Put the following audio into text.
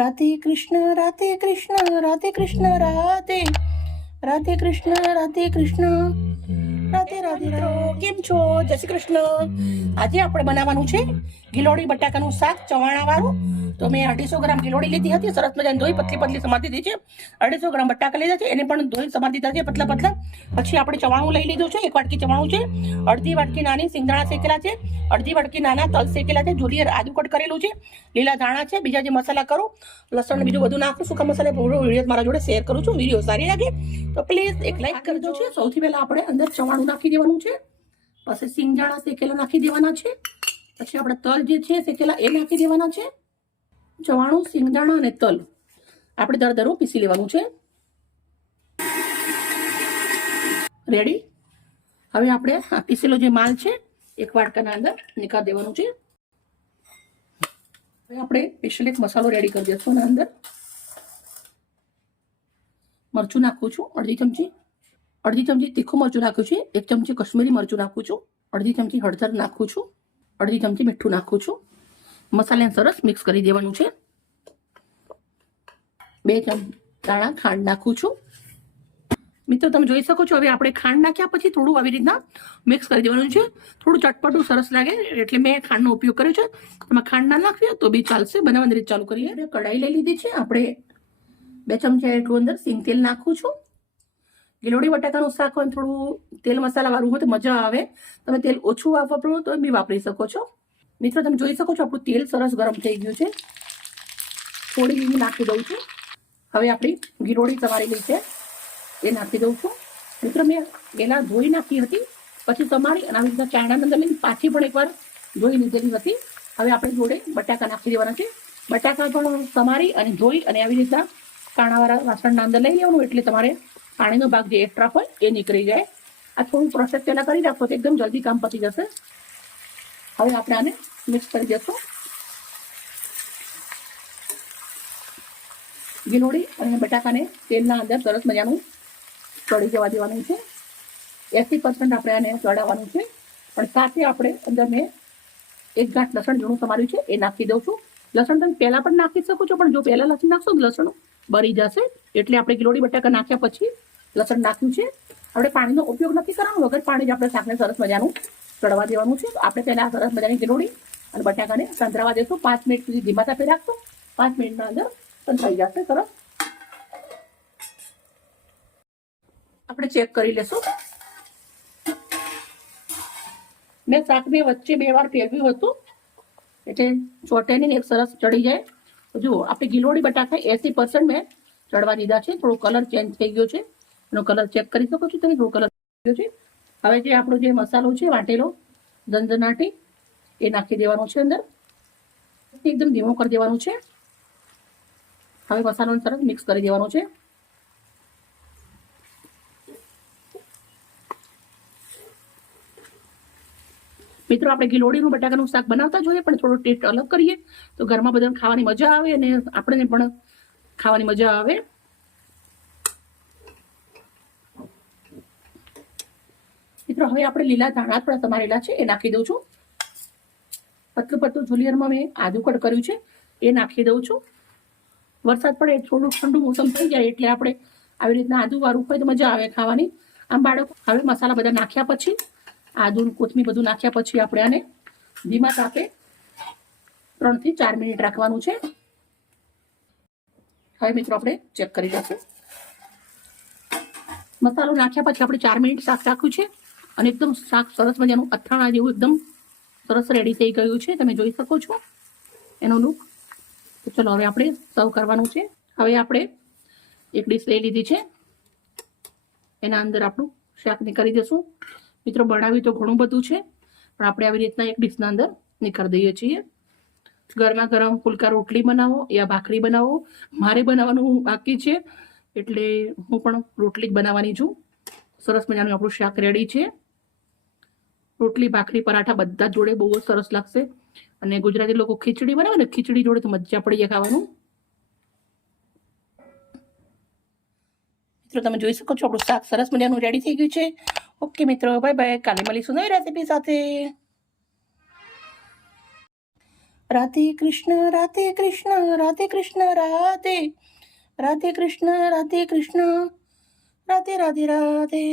રાધે કૃષ્ણ રાધે કૃષ્ણ રાધે કૃષ્ણ રાધે રાધે કૃષ્ણ રાધે કૃષ્ણ રાધે રાધે મિત્રો કેમ છો? જય શ્રી કૃષ્ણ. આજે આપણે બનાવવાનું છે ગિલોડી બટાકાનું શાક ચવાણા વાળું. તો મેં 250 ગ્રામ ગિલોડી લીધી હતી, સરસ મજાની ધોઈ પતલી પતલી સમારી દીધી છે. 250 ગ્રામ બટાકા લીધા છે, એને પણ ધોઈ સમારી દીધા છે પતલા પતલા. પછી આપણે ચવાણું લઈ લીધું છે, 1 વાટકી ચવાણું છે, અડધી વાટકી નાની સિંગદાણા શેકેલા છે, અડધી વાટકી નાના તલ શેકેલા છે, જોડીએ આદુ કટ કરેલું છે, લીલા ધાણા છે, બીજા જે મસાલા કરું લસણ બીજું બધું નાખું, સૂકા મસાલા પૂરો વિડીયો મારા જોડે શેર કરું છું. વિડીયો સારી લાગે તો પ્લીઝ એક લાઈક કરજો. છે સૌથી પહેલા આપણે અંદર ચવાણું નાખી દેવાનું છે, પછી સિંગદાણા શેકેલા નાખી દેવાના છે, પછી આપણે તલ જે છે શેકેલા એ નાખી દેવાના છે. ચવાણું, સિંગદાણા અને તલ આપણે દરદરું પીસી લેવાનું છે. રેડી. હવે આપણે આ પીસેલો જે માલ છે એક વાટકાના અંદર નીકાળી દેવાનું છે. હવે આપણે સ્પેશિયલ એક મસાલો રેડી કરી દઈશું. એના અંદર મરચું નાખું છું અડધી ચમચી તીખું મરચું નાખ્યું છે, 1 ચમચી કશ્મીરી મરચું નાખું છું, અડધી ચમચી હળદર નાખું છું, અડધી ચમચી મીઠું નાખું છું. મસાલાને સરસ મિક્સ કરી દેવાનું છે. 2 દાણા ખાંડ નાખું છું. મિત્રો તમે જોઈ શકો છો, હવે આપણે ખાંડ નાખ્યા પછી થોડું આવી રીતના મિક્સ કરી દેવાનું છે. થોડું ચટપટું સરસ લાગે એટલે મેં ખાંડનો ઉપયોગ કર્યો છે. તમે ખાંડ ના નાખીએ તો બી ચાલશે. બનાવવાની રીત ચાલુ કરીએ. કઢાઈ લઈ લીધી છે. આપણે 2 ચમચા એટલું અંદર સિંગ તેલ નાખું છું. ગિલોડી બટાકાનું શાક હોય થોડું તેલ મસાલા વાળું હોય તો મજા આવે. તમે તેલ ઓછું વાપરો તો બી વાપરી શકો છો. મિત્રો તમે જોઈ શકો છો આપણું તેલ સરસ ગરમ થઈ ગયું છે. થોડી હિંગ નાખી દઉં છું. હવે આપણી ગિલોડી સમારેલી છે એ નાખી દઉં છું. મિત્રો મેં પહેલાં ધોઈ નાખી હતી, પછી સમારી અને આવી રીતના ચાણાની અંદર લઈને પાછી પણ એકવાર ધોઈ લીધેલી હતી. હવે આપણે જોડે બટાકા નાખી દેવાના છે. બટાકા પણ સમારી અને ધોઈ અને આવી રીતના કાણાવાળા વાસણના અંદર લઈ લેવાનું, એટલે તમારે પાણીનો ભાગ જે એક્સ્ટ્રા હોય એ નીકળી જાય. આ થોડું પ્રોસેસ પહેલાં કરી રાખો તો એકદમ જલ્દી કામ પતી જશે. હવે આપણે આને મિક્સ કરી દઈશું. ગિલોડી અને બટાકાને તેલના અંદર સરસ મજાનું ચડી જવા દેવાનું છે. 80% આપણે આને ચડાવવાનું છે. પણ સાથે આપણે અંદર મેં 1 ગાંઠ લસણ ઝીણું સમાર્યું છે એ નાખી દઉં છું. લસણ તમે પહેલાં પણ નાખી શકો છો, પણ જો પહેલાં લસણ નાખશો તો લસણ બળી જશે. એટલે આપણે ગિલોડી બટાકા નાખ્યા પછી લસણ નાખ્યું છે. આપણે પાણીનો ઉપયોગ નથી કરવાનો, વગર પાણી જ આપણે શાકને સરસ મજાનું ચડવા દેવાનું છે. આપણે પહેલાં સરસ મજાની ગિલોડી અને બટાકાને સંતરાવા દેશું. 5 મિનિટ સુધી ધીમા તાપે રાખશું. 5 મિનિટના અંદર સંતરાઈ જશે સરસ. આપણે ચેક કરી લેશું. મેં શાકને વચ્ચે 2 વાર ફેરવ્યું હતું એટલે ચોટેને એક સરસ ચડી જાય. જુઓ આપણે ગિલોડી બટાકા 80% મેં ચડવા દીધા છે. થોડો કલર ચેન્જ થઈ ગયો છે, એનો કલર ચેક કરી શકો છો તમે. થોડો કલર ગયો છે. હવે જે આપણો જે મસાલો છે વાટેલો ઝંઝનાટી એ નાખી દેવાનો છે અંદર. એકદમ ધીમો કરી દેવાનું છે. હવે મસાલોને સરસ મિક્સ કરી દેવાનો છે. મિત્રો આપણે ગિલોડીનું બટાકાનું શાક બનાવતા જોઈએ, પણ થોડો ટેસ્ટ અલગ કરીએ તો ઘરમાં બધાને ખાવાની મજા આવે અને આપણને પણ ખાવાની મજા આવે. મિત્રો હવે આપણે લીલા ધાણા થોડા સમારેલા છે એ નાખી દઉં છું. પતલું પતલું જુલિયરમાં મેં આદુ કટ કર્યું છે એ નાખી દઉં છું. વરસાદ પડે થોડું ઠંડુ મોસમ થઈ જાય એટલે આપણે આવી રીતના આદુ વાળું હોય તો મજા આવે ખાવાની. આમ બાળકો હવે મસાલા બધા નાખ્યા પછી આદુ કોથમીર બધું નાખ્યા પછી આપણે આને ધીમા તાપે 3 થી 4 મિનિટ રાખવાનું છે. હવે મિત્રો આપણે ચેક કરી લઈશું. મસાલો નાખ્યા પછી આપણે 4 મિનિટ શાક રાખ્યું છે અને એકદમ શાક સરસ મજાનું અથાણા જેવું એકદમ સરસ રેડી થઈ ગયું છે. તમે જોઈ શકો છો એનો લુક. તો ચલો હવે આપણે સર્વ કરવાનું છે. હવે આપણે એક ડીશ લઈ લીધી છે, એના અંદર આપણું શાક નીકાળી દઈશું. મિત્રો બનાવ્યું તો ઘણું બધું છે, પણ આપણે આવી રીતના એક ડીશના અંદર નીકાળી દઈએ છીએ. ગરમા ગરમ ફુલકા રોટલી બનાવો યા ભાખરી બનાવો. મારે બનાવવાનું બાકી છે એટલે હું પણ રોટલી જ બનાવવાની છું. સરસ મજાનું આપણું શાક રેડી છે. રોટલી, ભાખરી, પરાઠા બધા જોડે બહુ જ સરસ લાગશે. અને ગુજરાતી લોકો ખીચડી બનાવે ને, ખીચડી જોડે તો મજા પડી જાય ખાવાનું. મિત્રો તમે જોઈ શકો છો આપણું શાક સરસ મજાનું રેડી થઈ ગયું છે. ઓકે મિત્રો, બાય બાય. કાલે મળીશું નવી રેસીપી સાથે. રાધે કૃષ્ણ રાધે કૃષ્ણ રાધે કૃષ્ણ રાધે રાધે કૃષ્ણ રાધે કૃષ્ણ રાધે રાધે રાધે.